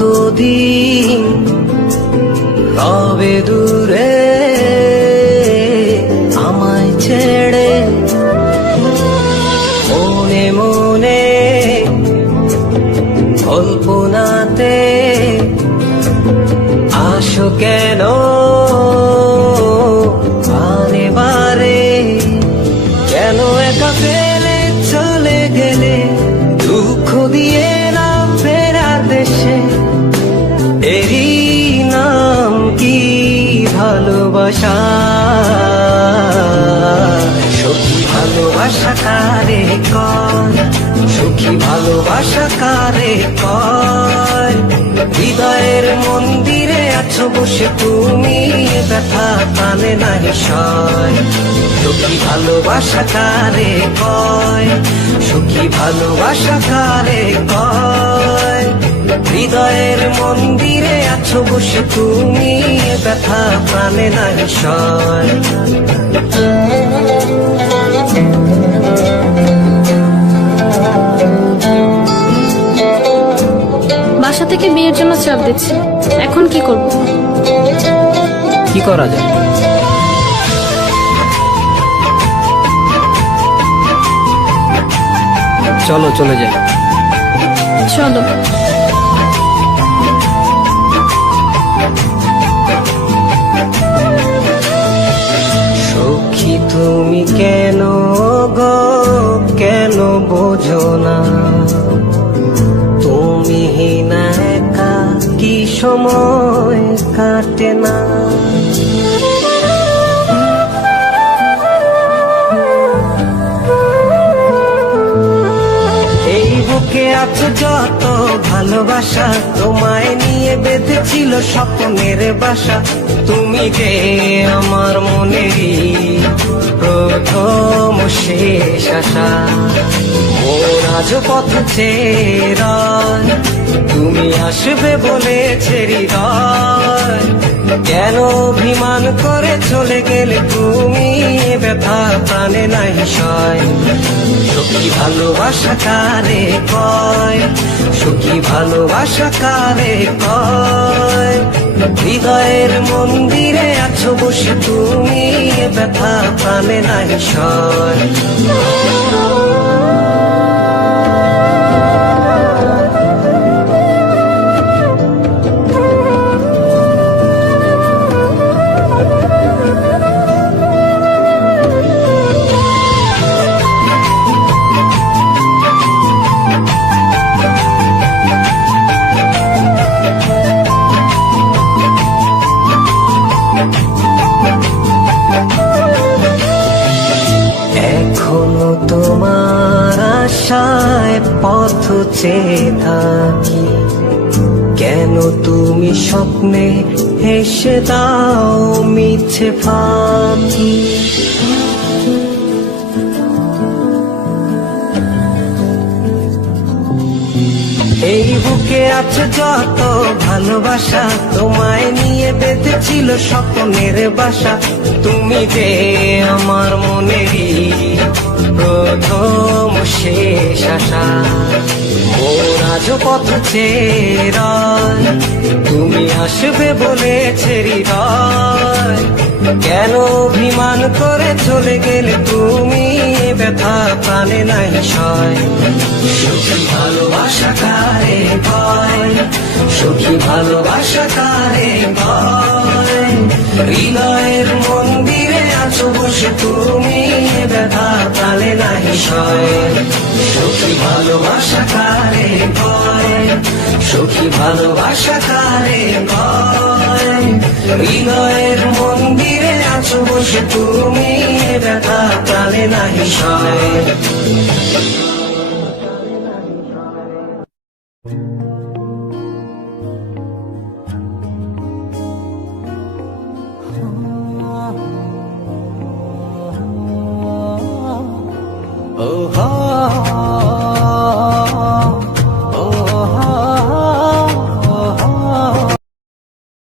কতদিন রবে দূরে আমায় ছেড়ে, মনে মনে কল্পনাতে আসো কেন বারে বারে, কেন একা ফেলে চলে গেলে দুঃখ দিয়ে না ফেরার দেশে, এরই নাম কি ভালোবাসা? সখী ভালোবাসা কারে কয়, সখী ভালোবাসা কারে কয়? হৃদয়ের মন্দিরে আছো বসে তুমি, ব্যথা কানে নাহি সয়। সখী ভালোবাসা কারে কয়, সখী ভালোবাসা কারে কয়? হৃদয়ের মন্দিরে আছো বসে তুমি, ব্যথা প্রাণে নাহি সয়। বাসা থেকে বিয়ের জন্য চাপ দিচ্ছে, এখন কি করব? কি করা যায়? চলো চলে যাই। চলো। সখী তুমি কেন গো, কেন বোঝো না? তুমি না একা কি সময় কাটে না? এই বুকে আছে যত ভালোবাসা, তোমায় নিয়ে বেঁধেছিল স্বপ্নের বাসা। তুমি যে আমার মনেরই প্রথম শেষ আশা, মন আজ পথ চেয়ে, তুমি আসবে বলেছে হৃদয়। কেন অভিমান করে চলে গেলে তুমি, ব্যথা প্রাণে নাহি সয়। সখী ভালোবাসা কারে কয়, সখী ভালোবাসা কারে কয়? হৃদয়ের মন্দিরে আছো বসে তুমি, ব্যথা প্রাণে নাহি সয়। এখনো তোমার আশায় পথ চেয়ে থাকি, কেন তুমি স্বপ্নে হেসে দাও মিছে ফাঁকি? এই বুকে আছে যত ভালোবাসা, তোমায় নিয়ে বেঁধেছিল স্বপ্নের বাসা। তুমি যে আমার মনেরই প্রথম শেষ আশা, মন আজ পথ চেয়ে, তুমি আসবে বলেছে হৃদয়। কেন অভিমান করে চলে গেলে তুমি, ব্যথা প্রাণে নাহি সয়। সখী ভালোবাসা কারে কয়, সখী ভালোবাসা কারে কয়? হৃদয়ের মন্দিরে আছো বসে তুমি, ব্যথা প্রাণে নাহি সয়। সখী ভালোবাসা কারে কয়, সখী ভালোবাসা কারে কয়? হৃদয়ের মন্দিরে আছো বসে তুমি, ব্যথা প্রাণে নাহি সয়।